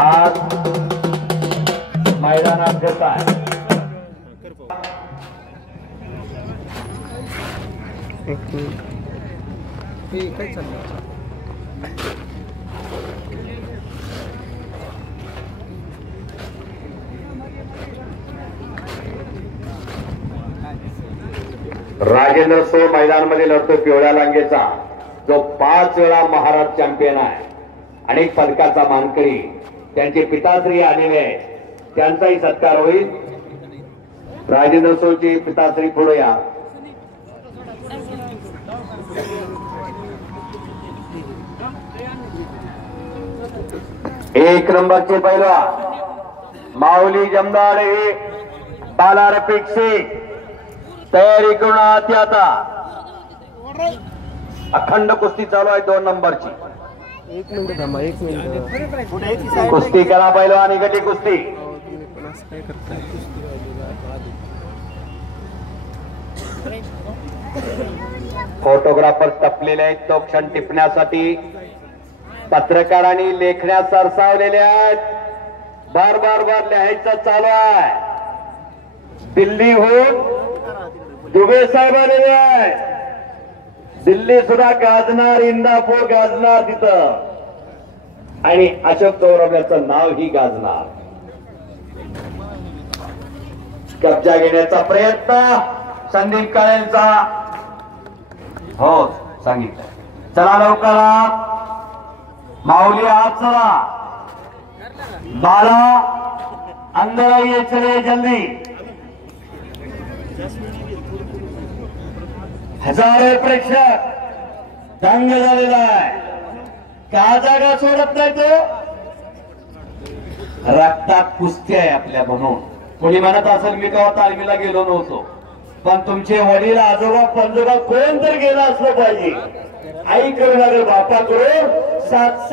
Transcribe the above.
आज मैदानात घेत आहे राजेंद्र सो मैदान मध्ये लढतो पिवळ्या लांगेचा, जो 5 वेळा महाराष्ट्र चॅम्पियन आहे, अनेक पदकाचा मानकरी. त्यांचे पिताश्री आलेले आहेत, त्यांचाही सत्कार होईल. राजेंद्र सोची पिताश्री पुढे या. एक नंबरचे पैलवान माऊली जमदाडे बालारपिक सिंग तयारी करून आहात. आता अखंड कुस्ती चालू आहे 2 नंबरची. 1 मिनिट थांबा, 1 मिनिट कुस्ती करा पैलवान, गटी कुस्ती. फोटोग्राफर टपलेले आहेत, तो क्षण टिपण्यासाठी. पत्रकारांनी लेखण्या सरसावलेले आहेत, बार बार बार लिहायचं चालू आहे. दिल्लीहून दुबे साहेब आलेले आहेत. दिल्ली सुद्धा गाजणार, इंदापूर गाजणार तिथं, आणि अशोक चौरब्याचं नाव ही गाजणार. कब्जा घेण्याचा प्रयत्न संदीप काळेंचा. हो सांगितलं. चला लवकर माऊली आत चला. बाला अंदर आइए, चले जल्दी. हजारो प्रेक्षक दंग झालेला आहे. का जागा सोडत नाही तो. रक्तात कुस्ती आहे आपल्या म्हणून. कोणी म्हणत असेल मी केव्हा तालमीला गेलो नव्हतो, पण तुमचे वडील आजोबा पंजोबा कोण तर गेला असलं पाहिजे. आई करू लागेल बापा करू. 7